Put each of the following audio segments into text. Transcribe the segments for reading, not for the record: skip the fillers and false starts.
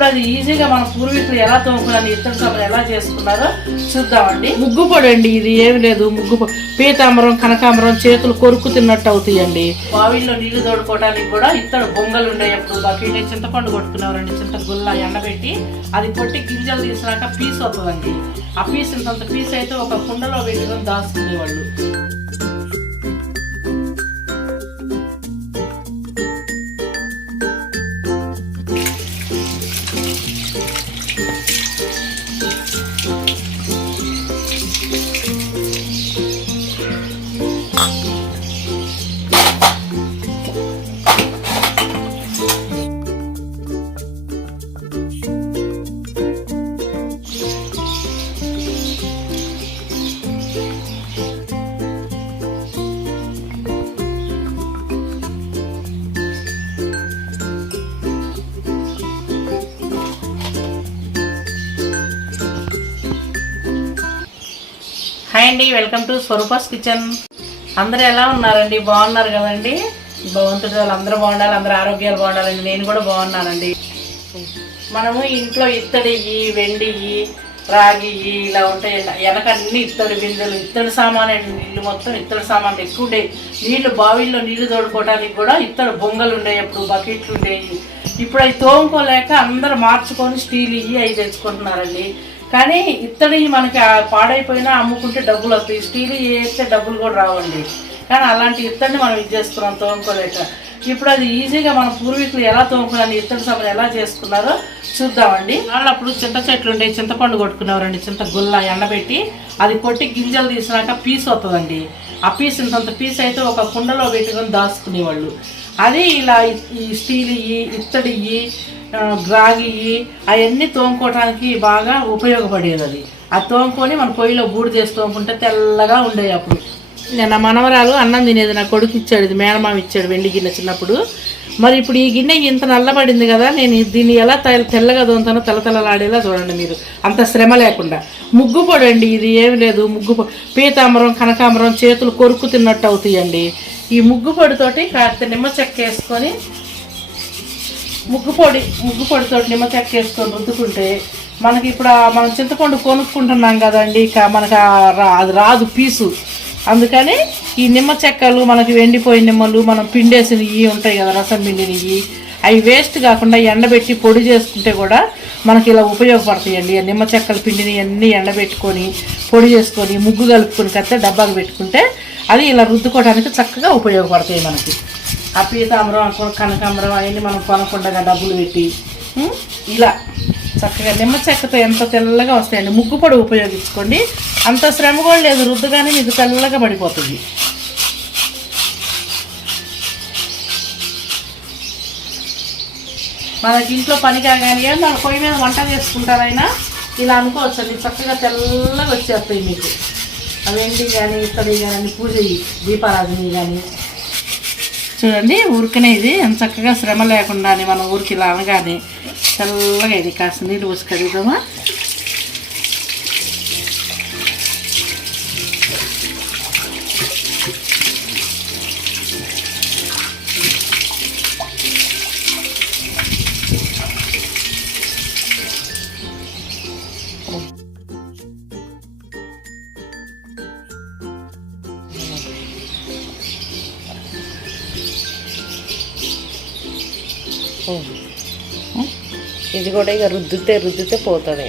ఇప్పుడు అది ఈజీగా మన పూర్వీకులు ఎలా తోముకున్నాను ఇత్తడి సామాన్ ఎలా చేసుకున్నారో చూద్దామండి. ముగ్గు పొడి అండి, ఇది ఏమి లేదు. ముగ్గు పీతాంబరం కనకాంబరం చేతులు కొరుకు తిన్నట్టు అవుతాయండి. బావిల్లో నీళ్లు తోడుకోవడానికి కూడా ఇత్తడి బొంగలు ఉండేటప్పుడు బకెట్ చింతపండు కొట్టుకునేవారండి. చింతగుల్ల ఎండబెట్టి అది కొట్టి గింజలు తీసినాక పీసు వస్తుందండి. ఆ పీసు ఇంతంత పీస్ అయితే ఒక కుండలో పెట్టుకొని దాచుకునేవాళ్ళు. హాయ్ అండి, వెల్కమ్ టు స్వరూపాస్ కిచెన్. అందరూ ఎలా ఉన్నారండి? బాగున్నారు కదండి? భగవంతుడి వాళ్ళు అందరూ బాగుండాలి, అందరూ ఆరోగ్యాలు బాగుండాలండి. నేను కూడా బాగున్నానండి. మనము ఇంట్లో ఇత్తడి వెండి రాగి ఇలా ఉంటాయి. వెనక అన్ని ఇత్తడి బిందెలు, ఇత్తడి సామాన్ అండి. నీళ్ళు మొత్తం ఇత్తడి సామాన్లు ఎక్కువ ఉండేవి. నీళ్లు బావిల్లో నీళ్లు తోడుకోవడానికి కూడా ఇత్తడి బొంగలు ఉండేవి, అప్పుడు బకెట్లు ఉండేవి. ఇప్పుడు అవి తోముకోలేక అందరూ మార్చుకొని స్టీల్ అవి తెచ్చుకుంటున్నారండి. కానీ ఇత్తడి మనకి పాడైపోయినా అమ్ముకుంటే డబ్బులు వస్తాయి. స్టీల్ వేస్తే డబ్బులు కూడా రావండి. కానీ అలాంటి ఇత్తడిని మనం ఇది చేసుకున్నాం తోముకోలేక. ఇప్పుడు అది ఈజీగా మన పూర్వీకులు ఎలా తోముకున్నాను ఇత్తడి సామాన్ ఎలా చేసుకున్నారో చూద్దామండి. వాళ్ళు అప్పుడు చింత చెట్లు ఉండే చింతపండు కొట్టుకునేవారండి. చింతగుల్ల ఎండబెట్టి అది కొట్టి గింజలు తీసినాక పీసు వస్తుందండి. ఆ పీసు ఇంతంత పీస్ అయితే ఒక కుండలో పెట్టుకొని దాచుకునేవాళ్ళు. అది ఇలా ఈ స్టీల్ ఇత్తడి రాగి అవన్నీ తోముకోవడానికి బాగా ఉపయోగపడేది. అది తోముకొని మన పొయ్యిలో బూడి చేసి తోముకుంటే తెల్లగా ఉండేవి. అప్పుడు నేను మనవరాలు అన్నం తినేది, నా కొడుకు ఇచ్చాడు, ఇది మేనమామ ఇచ్చాడు వెండి గిన్నె చిన్నప్పుడు. మరి ఇప్పుడు ఈ గిన్నె ఇంత నల్లబడింది కదా, నేను దీన్ని ఎలా తెల్లగా తోముతానో తెల్లలాడేలా చూడండి మీరు, అంత శ్రమ లేకుండా. ముగ్గు పొడి అండి, ఇది ఏమి లేదు. పీతాంబరం కనకాంబరం చేతులు కొరుకు తిన్నట్టు అవుతాయండి. ఈ ముగ్గు పొడితోటి కాస్త నిమ్మ చెక్క వేసుకొని ముగ్గు పొడితో నిమ్మ చెక్క వేసుకొని రుద్దుకుంటే మనకి ఇప్పుడు మనం చింతపండు కొనుక్కుంటున్నాం కదండి, మనకు అది రాదు పీసు. అందుకని ఈ నిమ్మ చెక్కలు మనకి వెండిపోయిన నిమ్మలు మనం పిండేసినవి ఉంటాయి కదా, రసం పిండినవి, అవి వేస్ట్ కాకుండా ఎండబెట్టి పొడి చేసుకుంటే కూడా మనకి ఇలా ఉపయోగపడతాయండి. నిమ్మ చెక్కలు పిండిని అన్నీ ఎండబెట్టుకొని పొడి చేసుకొని ముగ్గు కలుపుకొని కడితే డబ్బాకు పెట్టుకుంటే అది ఇలా రుద్దుకోవడానికి చక్కగా ఉపయోగపడతాయి మనకి. ఆ పీతాంబరం కనకాంబరం అవన్నీ మనం కొనకుండా డబ్బులు పెట్టి ఇలా చక్కగా నిమ్మ చెక్కతో ఎంత తెల్లగా వస్తాయండి. ముగ్గు పొడి ఉపయోగించుకోండి, అంత శ్రమ కూడా లేదు, రుద్దుగానే మీకు తెల్లగా పడిపోతుంది. మనకి ఇంట్లో పని కాగానే మన పొయ్యి మీద వంట చేసుకుంటారైనా ఇలా అనుకోవచ్చండి, చక్కగా తెల్లగా వచ్చేస్తాయి మీకు. వెండి కానీ ఇత్తడి కానీ పూజ దీపారాధన కానీ చూడండి. ఊరికనే ఇది ఎంత చక్కగా శ్రమ లేకుండానే మనం ఊరికి ఇలా అనగానే తెల్లగా ఇది కాస్త నీళ్ళు పోసి కడుగుదామా. ఇది కూడా ఇక రుద్దితే పోతుంది.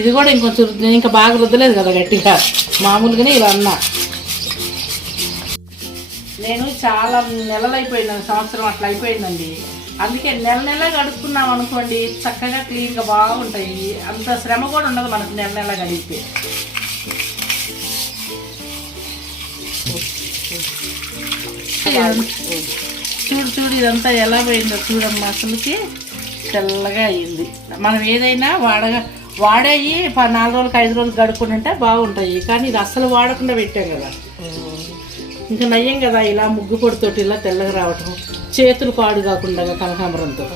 ఇది కూడా ఇంకొంచెం నేను ఇంకా బాగా రుద్దలేదు కదా గట్టిగా, మామూలుగానే ఇలా అన్నా. నేను చాలా నెలలు అయిపోయింది, సంవత్సరం అట్లా అయిపోయిందండి. అందుకే నెల గడుపుకున్నాం అనుకోండి చక్కగా క్లీన్గా బాగుంటాయి. అంత శ్రమ కూడా ఉండదు మనకు నెల గడిపితే. చూడు ఇదంతా ఎలా పోయిందో చూడమ్మా. అసలుకి తెల్లగా అయ్యింది. మనం ఏదైనా వాడేవి 4 రోజులకు 5 రోజులు గడుపుకుని ఉంటే బాగుంటాయి. కానీ ఇది అస్సలు వాడకుండా పెట్టాం కదా, ఇంకా నయ్యం కదా ఇలా ముగ్గు పొడితోటి ఇలా తెల్లగా రావటం. చేతులు పాడు కాకుండా కనకాంబరంతో.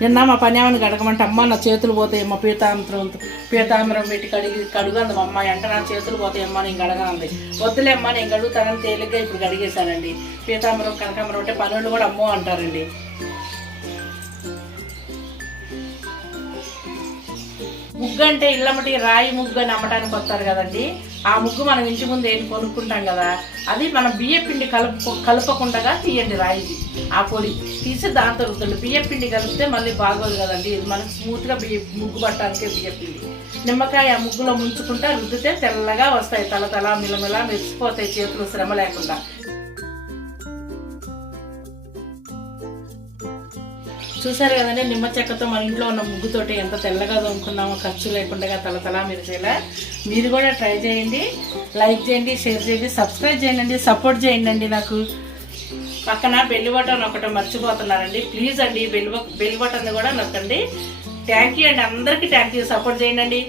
నిన్న మా పని ఏమని గడకమంటే అమ్మ నా చేతులు పోతాయమ్మా పీతాంబరం పెట్టి కడుగుంది మా అమ్మాయి అంటే నా చేతులు పోతాయమ్మా నేను గడగనంది. వద్దులే అమ్మా నేను గడుగుతానని తేలిగ్గా ఇప్పుడు గడిగేశానండి. పీతాంబరం కనకాంబరం అంటే పనులు కూడా అమ్మో అంటారండి. ముగ్గు అంటే ఇళ్ళమటి రాయి ముగ్గు అని అమ్మటానికి వస్తారు కదండి. ఆ ముగ్గు మనం ఇంటి ముందు ఏం కొనుక్కుంటాం కదా, అది మనం బియ్య పిండి కలపకుండా తీయండి. రాయిది ఆ పొడి తీసి దాంతో రుద్దండి. బియ్య పిండి కలిపితే మళ్ళీ బాగోదు కదండి. ఇది మనకు స్మూత్గా ముగ్గు పట్టడానికే బియ్య పిండి. నిమ్మకాయ ఆ ముగ్గులో ముంచుకుంటా రుద్దితే తెల్లగా వస్తాయి, తల మిలమిల మెరిసిపోతాయి, చేతులు శ్రమ లేకుండా. చూసారు కదండి, నిమ్మ చెక్కతో మన ఇంట్లో ఉన్న ముగ్గుతోటి ఎంత తెల్లగా దొంకున్నామో, ఖర్చు లేకుండా తల మెరిసేలా. మీరు కూడా ట్రై చేయండి. లైక్ చేయండి, షేర్ చేయండి, సబ్స్క్రైబ్ చేయండి, సపోర్ట్ చేయండి. నాకు పక్కన బెల్ బటన్ ఒకటి మర్చిపోతున్నారండి. ప్లీజ్ అండి బెల్ బటన్ కూడా నొక్కండి. థ్యాంక్ యూ అండి, అందరికీ థ్యాంక్ యూ. సపోర్ట్ చేయండి.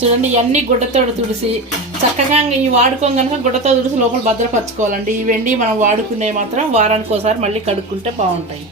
చూడండి, ఇవన్నీ గుడ్డతో తుడిసి చక్కగా ఈ వాడుకోం కనుక గుడ్డతో తుడిసి లోపల భద్రపరచుకోవాలండి. ఇవన్నీ మనం వాడుకునే మాత్రం వారానికి ఒకసారి మళ్ళీ కడుక్కుంటే బాగుంటాయి.